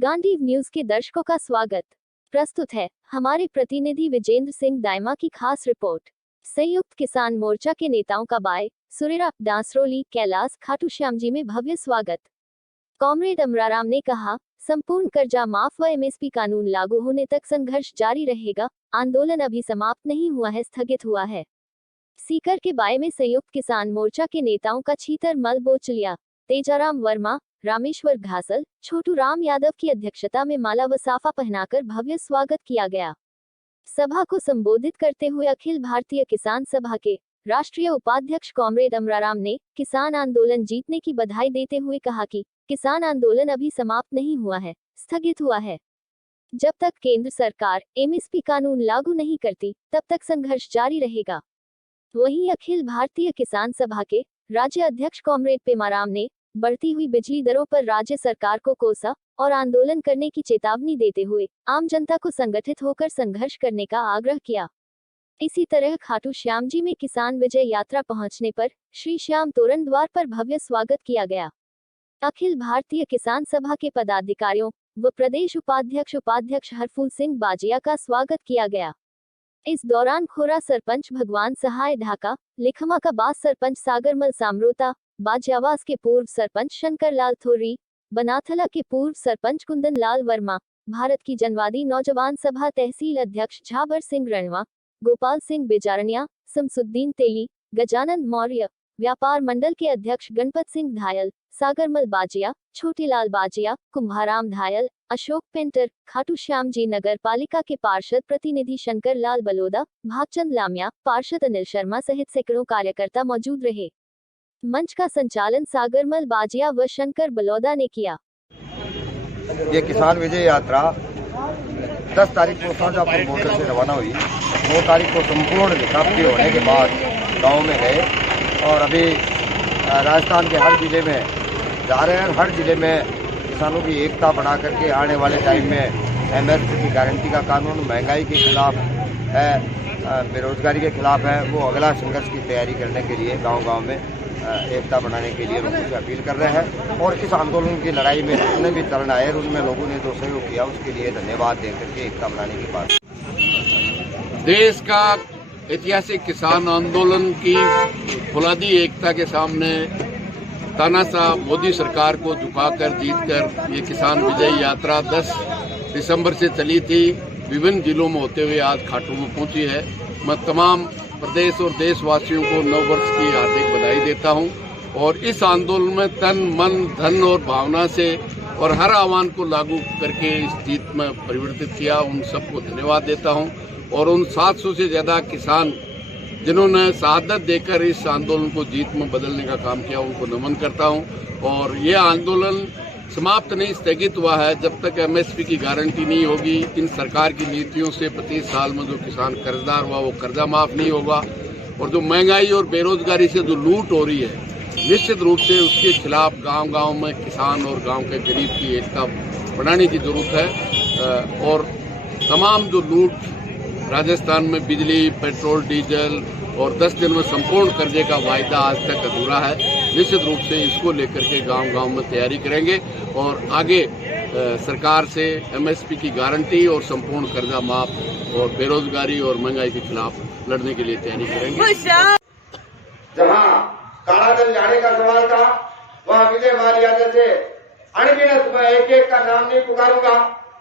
Gandhi news के दर्शकों का स्वागत। प्रस्तुत है हमारे प्रतिनिधि विजेंद्र सिंह दाइमा की खास रिपोर्ट। संयुक्त किसान मोर्चा के नेताओं का बाय सुरेरा डांसरोली कैलाश खाटू श्याम जी में भव्य स्वागत। कॉमरेड अमराराम ने कहा, संपूर्ण कर्जा माफ व एमएसपी कानून लागू होने तक संघर्ष जारी रहेगा। आंदोलन अभी समाप्त नहीं हुआ है, स्थगित हुआ है। सीकर के बाय में संयुक्त किसान मोर्चा के नेताओं का छीतर-मल बोचलिया, तेजाराम वर्मा, रामेश्वर घासल, छोटू राम यादव की अध्यक्षता में माला व साफा पहनाकर भव्य स्वागत किया गया। सभा को संबोधित करते हुए अखिल भारतीय किसान सभा के राष्ट्रीय उपाध्यक्ष कॉमरेड अमराराम ने किसान आंदोलन जीतने की बधाई देते हुए कहा कि किसान आंदोलन अभी समाप्त नहीं हुआ है, स्थगित हुआ है। जब तक केंद्र सरकार एमएसपी कानून लागू नहीं करती, तब तक संघर्ष जारी रहेगा। वहीं अखिल भारतीय किसान सभा के राज्य अध्यक्ष कॉमरेड पेमाराम ने बढ़ती हुई बिजली दरों पर राज्य सरकार को कोसा और आंदोलन करने की चेतावनी देते हुए आम जनता को संगठित होकर संघर्ष करने का आग्रह किया। इसी तरह खाटू श्याम जी में किसान विजय यात्रा पहुंचने पर श्री श्याम तोरण द्वार पर भव्य स्वागत किया गया। अखिल भारतीय किसान सभा के पदाधिकारियों व प्रदेश उपाध्यक्ष हरफूल सिंह बाजिया का स्वागत किया गया। इस दौरान खोरा सरपंच भगवान सहाय ढाका, लिखमा का बास सरपंच सागरमल सामरोता, बाजावास के पूर्व सरपंच शंकर लाल थोरी, बनाथला के पूर्व सरपंच कुंदन लाल वर्मा, भारत की जनवादी नौजवान सभा तहसील अध्यक्ष झाबर सिंह रणवा, गोपाल सिंह बेजारनिया, शमसुद्दीन तेली, गजानंद मौर्य, व्यापार मंडल के अध्यक्ष गणपत सिंह धायल, सागरमल बाजिया, छोटीलाल बाजिया, कुंभाराम धायल, अशोक पेंटर, खाटू श्याम जी नगर पालिका के पार्षद प्रतिनिधि शंकर लाल बलोदा, भागचंद लामिया, पार्षद अनिल शर्मा सहित सैकड़ों कार्यकर्ता मौजूद रहे। मंच का संचालन सागरमल बाजिया व शंकर बलोदा ने किया। ये किसान विजय यात्रा 10 तारीख को शाहजहांपुर बॉर्डर से रवाना हुई। 2 तारीख को संपूर्ण समाप्ति होने के बाद गांव में गए और अभी राजस्थान के हर जिले में जा रहे हैं। हर जिले में किसानों की एकता बना करके आने वाले टाइम में एमएसपी की गारंटी का कानून, महंगाई के खिलाफ है, बेरोजगारी के खिलाफ है, वो अगला संघर्ष की तैयारी करने के लिए गांव-गांव में एकता बनाने के लिए लोगों से अपील कर रहे हैं। और इस आंदोलन की लड़ाई में जितने भी तरण आए उनमें लोगों ने जो सहयोग किया उसके लिए धन्यवाद देकर के एकता बनाने की बात। देश का ऐतिहासिक किसान आंदोलन की फौलादी एकता के सामने तानाशाह मोदी सरकार को झुकाकर जीतकर ये किसान विजय यात्रा 10 दिसंबर से चली थी, विभिन्न जिलों में होते हुए आज खाटू में पहुंची है। मैं तमाम प्रदेश और देशवासियों को नव वर्ष की हार्दिक बधाई देता हूं और इस आंदोलन में तन, मन, धन और भावना से और हर आह्वान को लागू करके इस जीत में परिवर्तित किया, उन सबको धन्यवाद देता हूं। और उन 700 से ज़्यादा किसान जिन्होंने शहादत देकर इस आंदोलन को जीत में बदलने का काम किया, उनको नमन करता हूं। और ये आंदोलन समाप्त नहीं, स्थगित हुआ है जब तक एमएसपी की गारंटी नहीं होगी। इन सरकार की नीतियों से 25 साल में जो किसान कर्जदार हुआ वो कर्जा माफ नहीं होगा और जो महंगाई और बेरोजगारी से जो लूट हो रही है, निश्चित रूप से उसके खिलाफ गांव-गांव में किसान और गांव के गरीब की एकता बढ़ाने की जरूरत है। और तमाम जो लूट राजस्थान में बिजली, पेट्रोल, डीजल और 10 दिन में संपूर्ण कर्जे का वायदा आज तक अधूरा है, निश्चित रूप से इसको लेकर के गांव-गांव में तैयारी करेंगे और आगे सरकार से एमएसपी की गारंटी और संपूर्ण कर्जा माफ और बेरोजगारी और महंगाई के खिलाफ लड़ने के लिए तैयारी करेंगे। जहां काला दल जाने का सवाल था, वहां विजय माल्या यादव से अनगिनत, मैं एक-एक का नाम नहीं पुकारूंगा,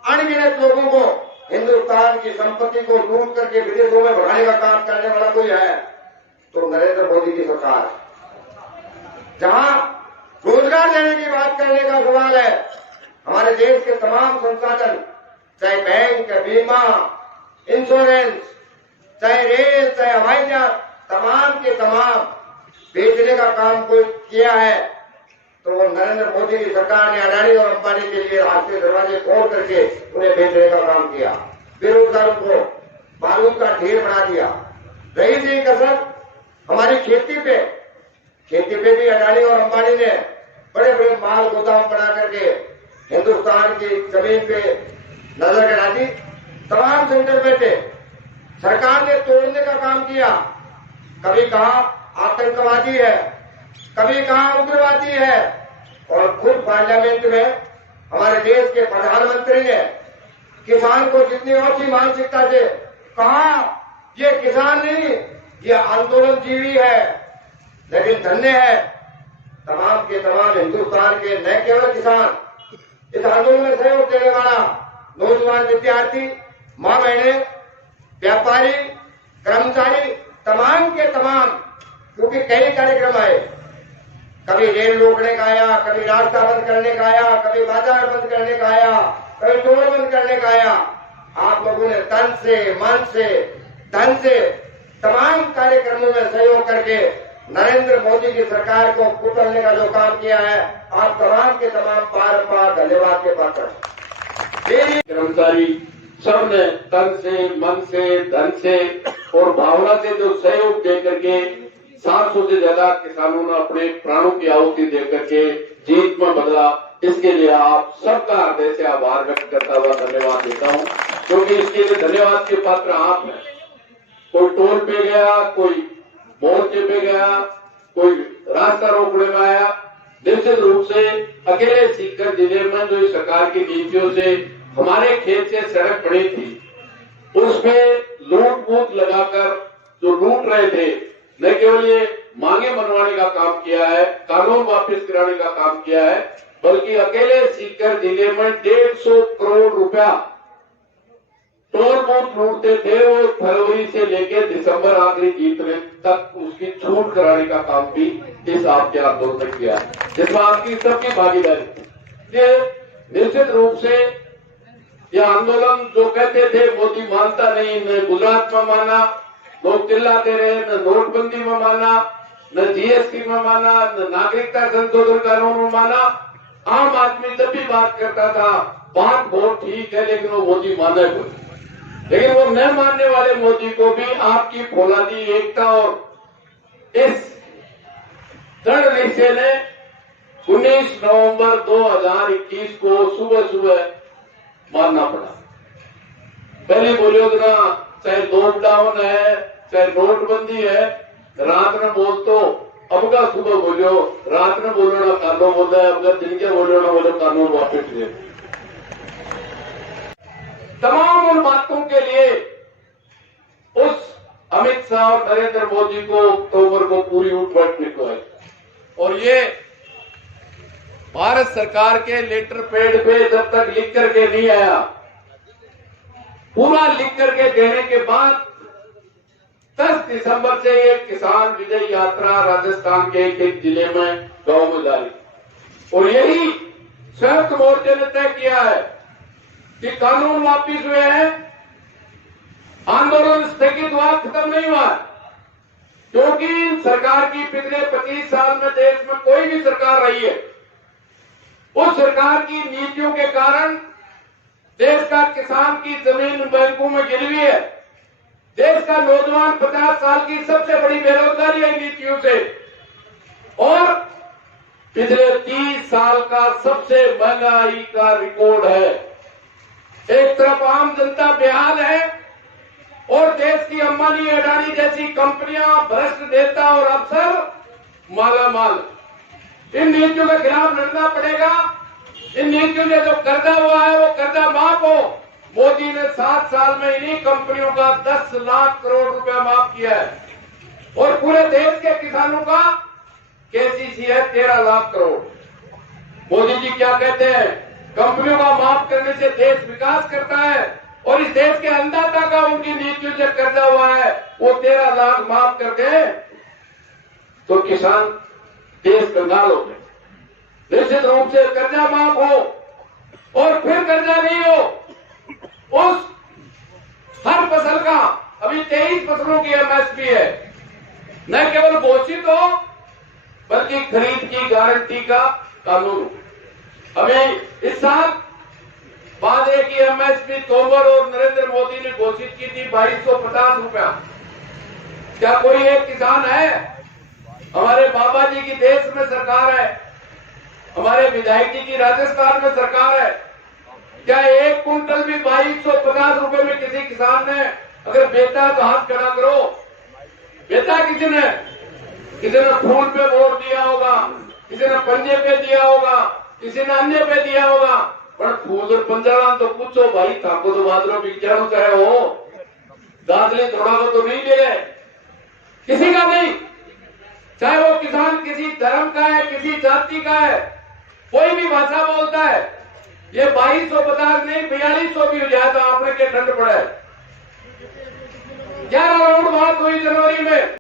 अनगिनत लोगों को हिंदुस्तान की संपत्ति को लूट करके विदेशों में बढ़ाने का काम करने वाला कोई है तो नरेंद्र मोदी की सरकार। जहां रोजगार देने की बात करने का सवाल है, हमारे देश के तमाम संसाधन, चाहे बैंक, बीमा, इंश्योरेंस, चाहे रेल, चाहे हवाई जहाज, तमाम के तमाम बेचने का काम कोई किया है तो वो नरेंद्र मोदी की सरकार ने अडानी और अंबानी के लिए आज के दरवाजे खोल करके उन्हें बेचने का काम किया। बेरोजगारों को बारूद का ढेर बना दिया। रही थी कसर हमारी खेती पे भी अडानी और अंबानी ने बड़े बड़े माल गोदाम बना करके हिंदुस्तान की जमीन पे नजर गिरा दी। तमाम सेंटर बैठे सरकार ने तोड़ने का काम किया। कभी कहा आतंकवादी है, कभी कहा उग्रवादी है और खुद पार्लियामेंट में हमारे देश के प्रधानमंत्री ने किसान को जितनी ऊंची मानसिकता से कहा, ये किसान नहीं, ये आंदोलन जीवी है। लेकिन धन्य है तमाम के तमाम हिंदुस्तान के न केवल किसान, इस आंदोलन में सहयोग देने वाला नौजवान विद्यार्थी, मां बहने, व्यापारी, कर्मचारी, तमाम के तमाम, क्योंकि कई कार्यक्रम आए, कभी रेल रोकने का आया, कभी रास्ता बंद करने का आया, कभी बाजार बंद करने का आया, कभी टोल बंद करने का आया। आप लोगों ने तन से, मन से, धन से तमाम कार्यक्रमों में सहयोग करके नरेंद्र मोदी की सरकार को कुचलने का जो काम किया है, आप तमाम के तमाम पार धन्यवाद के पात्र। कर्मचारी सबने तन से, मन से, धन से और भावना से जो सहयोग दे करके 700 से ज्यादा किसानों ने अपने प्राणों की आहुति दे करके जीत में बदला, इसके लिए आप सबका हृदय से आभार व्यक्त करता हुआ धन्यवाद देता हूं, क्योंकि इसके लिए धन्यवाद के पात्र आप हैं। कोई टोल पे गया, कोई मोर्चे पे गया, कोई रास्ता रोकने में आया। निश्चित रूप से अकेले सीकर जिले में जो इस सरकार की नीतियों से हमारे खेत से सड़क बनी थी, उसमें लूट बूट लगाकर जो लूट रहे थे, न केवल ये मांगे मनवाने का काम किया है, कानून वापस कराने का काम किया है, बल्कि अकेले सीकर जिले में 150 करोड़ रुपया टोल बूथ लूटते थे, वो फरवरी से लेकर दिसंबर आखिरी जीतने तक उसकी छूट कराने का काम भी इस आपके आंदोलन में किया है, जिसमें आपकी सबकी भागीदारी थी। ये निश्चित रूप से यह आंदोलन जो कहते थे मोदी मानता नहीं, न गुजरात में माना, लोग चिल्लाते रहे, न नोटबंदी में माना, न जीएसटी में माना, न नागरिकता संशोधन कानून में माना। आम आदमी जब भी बात करता था, बात बहुत ठीक है, लेकिन वो मोदी माना कोई। लेकिन वो न मानने वाले मोदी को भी आपकी फौलादी एकता और इस दृढ़ निश्चय ने 19 नवंबर 2021 को सुबह सुबह मानना पड़ा। पहले बोलो ना, चाहे लॉकडाउन है, चाहे नोटबंदी है, रात में बोल तो अब का सुबह बोलो, रात में बोलो ना कानून बोल रहा है, अब का दिन के बोलो ना बोलो कानून वापिस ले। तमाम उन बातों के लिए उस अमित शाह और नरेंद्र मोदी को अक्टूबर को पूरी उठ बैठने को है, और ये भारत सरकार के लेटर पैड पे जब तक लिख करके नहीं आया, पूरा लिख करके देने के बाद 10 दिसंबर से ये किसान विजय यात्रा राजस्थान के एक जिले में गांव में जारी, और यही संयुक्त मोर्चे ने तय किया है कि कानून वापिस हुए हैं, आंदोलन स्थगित हुआ, खत्म नहीं हुआ, क्योंकि सरकार की पिछले 25 साल में देश में कोई भी सरकार रही है, उस सरकार की नीतियों के कारण देश का किसान की जमीन बैंकों में गिरी हुई है, देश का नौजवान 50 साल की सबसे बड़ी बेरोजगारी है नीतियों से, और पिछले 30 साल का सबसे महंगाई का रिकॉर्ड है। एक तरफ आम जनता बेहाल है और देश की अंबानी अडानी जैसी कंपनियां, भ्रष्ट नेता और अफसर मालामाल। इन नीतियों के खिलाफ लड़ना पड़ेगा। इन नीतियों से जो कर्जा हुआ है वो कर्जा माफ हो। मोदी ने 7 साल में इन्हीं कंपनियों का 10 लाख करोड़ रुपया माफ किया है, और पूरे देश के किसानों का केसीसी है 13 लाख करोड़। मोदी जी क्या कहते हैं, कंपनियों का माफ करने से देश विकास करता है, और इस देश के अन्नदाता का उनकी नीतियों से कर्जा हुआ है, वो 13 लाख माफ कर दे तो किसान देश कंगाल हो गए। निश्चित रूप से कर्जा माफ हो, और फिर कर्जा नहीं हो, उस हर फसल का अभी 23 फसलों की एमएसपी है, न केवल घोषित हो बल्कि खरीद की गारंटी का कानून। अभी इस साल बाजरे की एमएसपी तोमर और नरेंद्र मोदी ने घोषित की थी 2250 रुपया। क्या कोई एक किसान है? हमारे बाबा जी की देश में सरकार है, हमारे विधायक जी की राजस्थान में सरकार है। क्या एक कुंटल भी 2250 रुपए में किसी किसान ने अगर बेचा तो हाथ खड़ा करो। बेचा किसी ने फूल पे वोट दिया होगा, किसी ने पंजे पे दिया होगा, किसी ने अन्य पे दिया होगा, पर फूल पंजाब तो पूछो भाई थाको तो बादलों की क्या चाहे हो दादले थोड़ा तो नहीं दे रहे किसी का नहीं, चाहे वो किसान किसी धर्म का है किसी जाति का है, कोई भी भाषा बोलता है। ये 2250 नहीं 4200 भी हो जाए तो आपने के ठंड पड़े। 11 राउंड बात हुई जनवरी में,